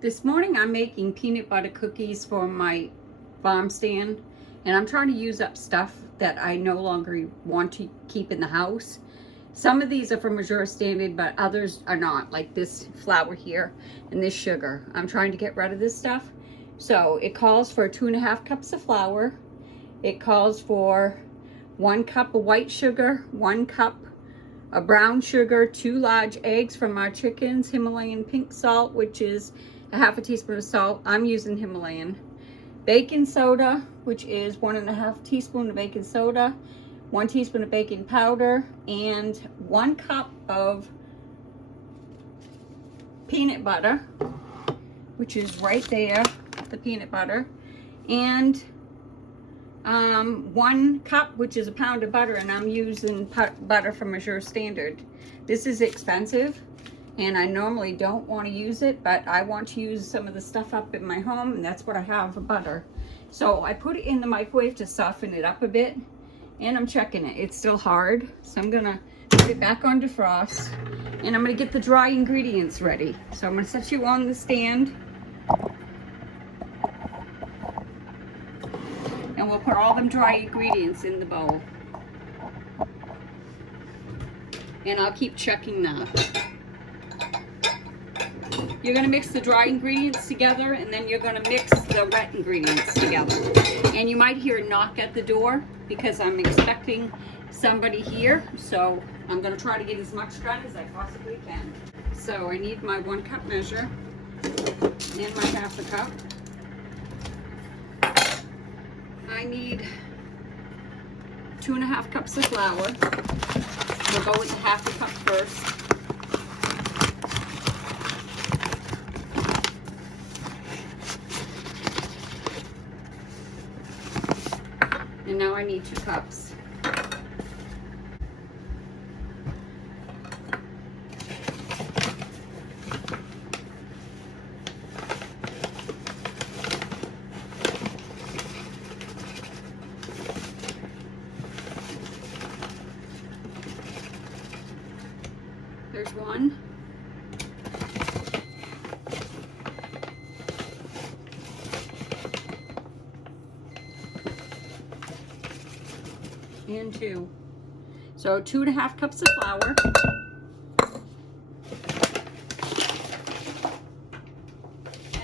This morning I'm making peanut butter cookies for my farm stand, and I'm trying to use up stuff that I no longer want to keep in the house. Some of these are from Missouri Standard, but others are not, like this flour here and this sugar. I'm trying to get rid of this stuff. So it calls for 2.5 cups of flour. It calls for 1 cup of white sugar, 1 cup of brown sugar, 2 large eggs from our chickens, Himalayan pink salt, which is a 1/2 teaspoon of salt. I'm using Himalayan. Baking soda, which is 1.5 teaspoon of baking soda, 1 teaspoon of baking powder, and 1 cup of peanut butter, which is right there, the peanut butter, and 1 cup, which is a pound of butter, and I'm using butter from Missouri Standard. This is expensive, and I normally don't want to use it, but I want to use some of the stuff up in my home, and that's what I have for butter. So I put it in the microwave to soften it up a bit, and I'm checking it. It's still hard, so I'm gonna put it back on defrost, and I'm gonna get the dry ingredients ready. So I'm gonna set you on the stand, and we'll put all them dry ingredients in the bowl. And I'll keep checking that. You're gonna mix the dry ingredients together, and then you're gonna mix the wet ingredients together. And you might hear a knock at the door because I'm expecting somebody here. So I'm gonna try to get as much done as I possibly can. So I need my 1 cup measure and my 1/2 cup. I need 2.5 cups of flour. We'll go with the 1/2 cup first. And now I need 2 cups. There's 1. And 2. So 2.5 cups of flour.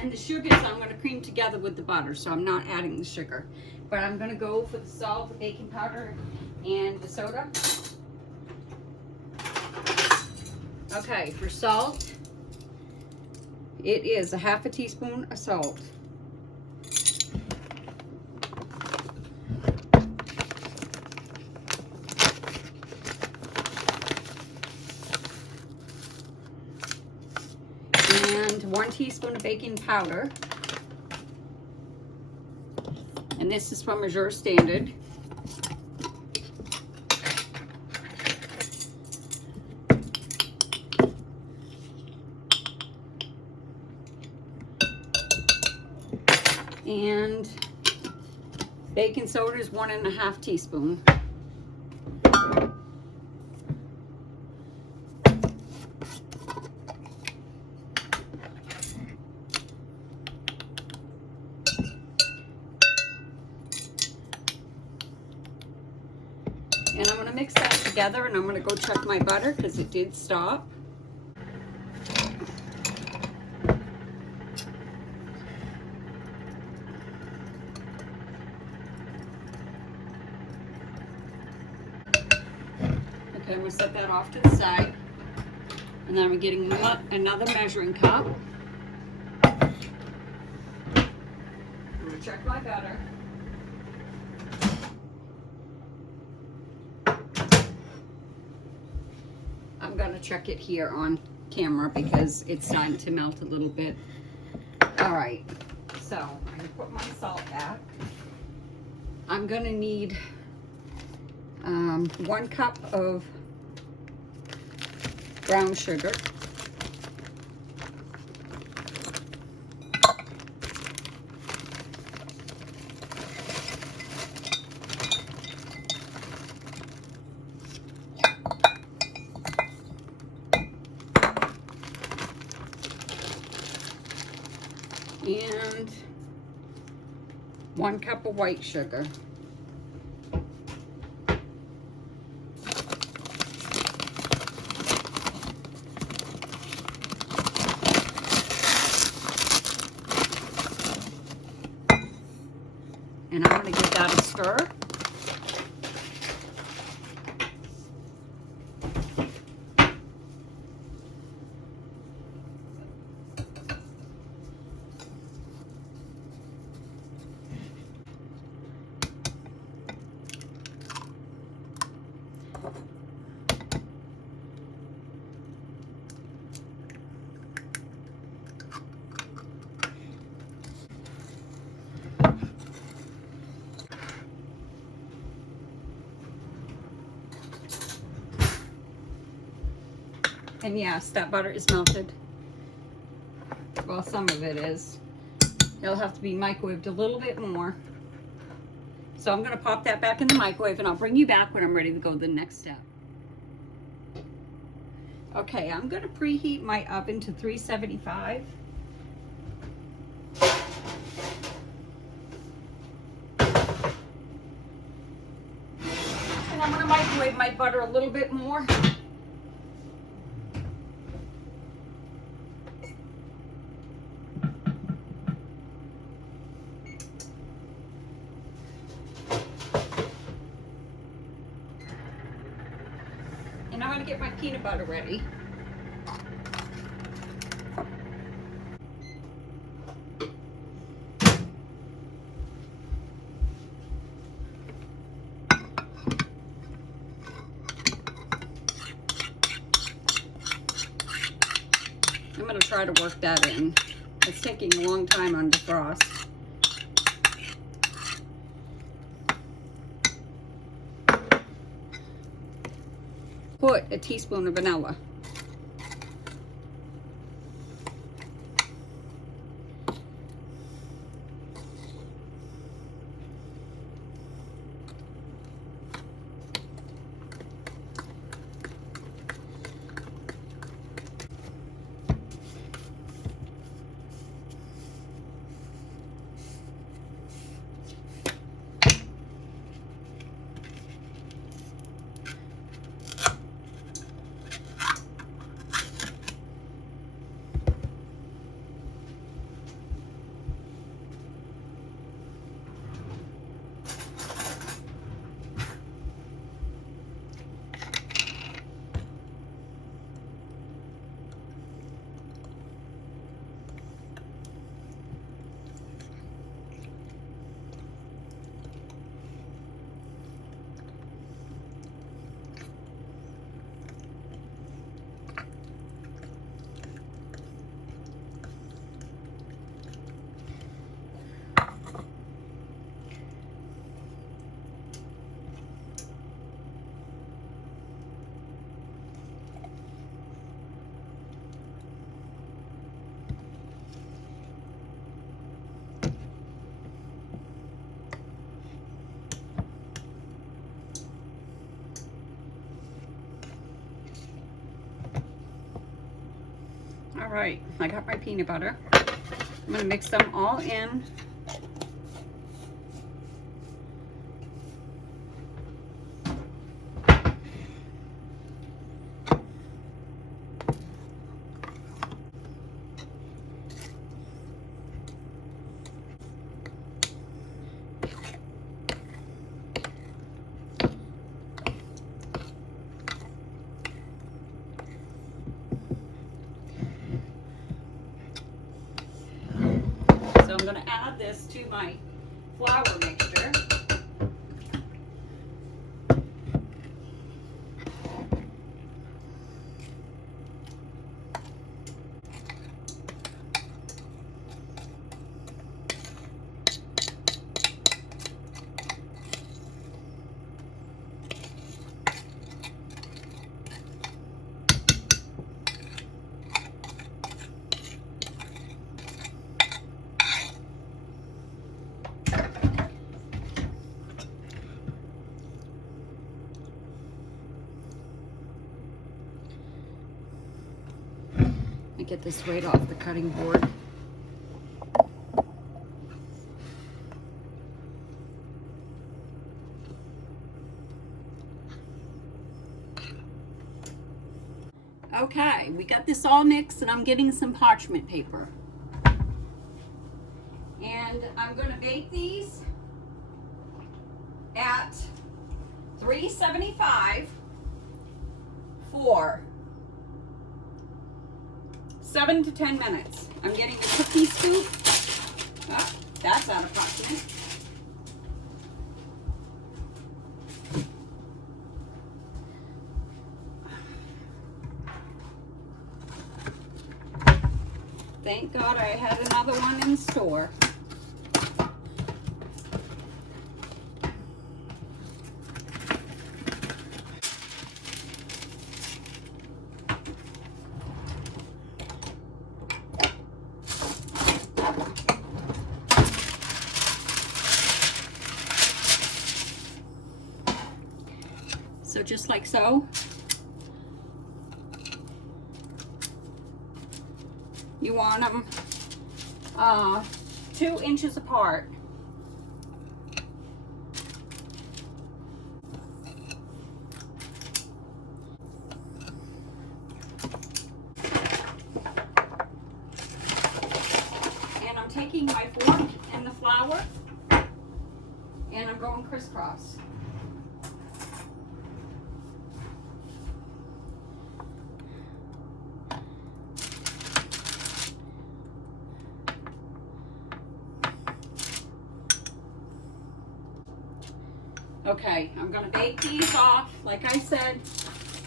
And the sugars I'm going to cream together with the butter, so I'm not adding the sugar. But I'm going to go for the salt, the baking powder, and the soda. Okay, for salt, it is a 1/2 teaspoon of salt. And 1 teaspoon of baking powder. And this is from Missouri Standard. And baking soda is 1.5 teaspoon. And I'm going to mix that together, and I'm going to go check my butter because it did stop. Okay, I'm going to set that off to the side. And then I'm getting another measuring cup. I'm going to check my butter. I'm going to check it here on camera because it's starting to melt a little bit. All right, so I'm going to put my salt back. I'm going to need 1 cup of brown sugar. and 1 cup of white sugar. And I'm going to give that a stir. And yes, that butter is melted. Well, some of it is. It'll have to be microwaved a little bit more. So I'm going to pop that back in the microwave, and I'll bring you back when I'm ready to go to the next step. Okay, I'm going to preheat my oven to 375. And I'm going to microwave my butter a little bit more. And I'm going to get my peanut butter ready. I'm going to try to work that in. It's taking a long time on defrost. Put a teaspoon of vanilla. All right, I got my peanut butter. I'm going to mix them all in. So I'm going to add this to my flour mixture. Get this right off the cutting board. Okay, we got this all mixed and I'm getting some parchment paper. And I'm going to bake these at 375 for 7 to 10 minutes. I'm getting the cookie scoop. Oh, that's out of parchment. Thank God I had another one in store. So just like so. You want them 2 inches apart. And I'm taking my fork and the flour and I'm going crisscross. Okay, I'm going to bake these off, like I said,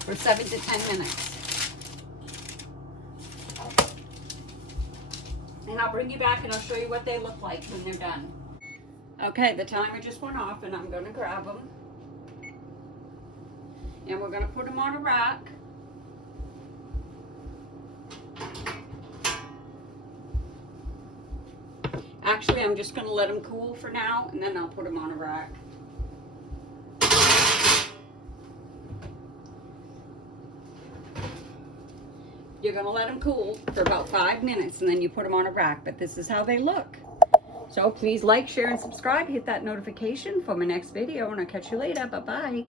for 7 to 10 minutes. And I'll bring you back and I'll show you what they look like when they're done. Okay, the timer just went off and I'm going to grab them. And we're going to put them on a rack. Actually, I'm just going to let them cool for now and then I'll put them on a rack. You're going to let them cool for about 5 minutes and then you put them on a rack, but this is how they look. So please like, share, and subscribe. Hit that notification for my next video and I'll catch you later. Bye-bye.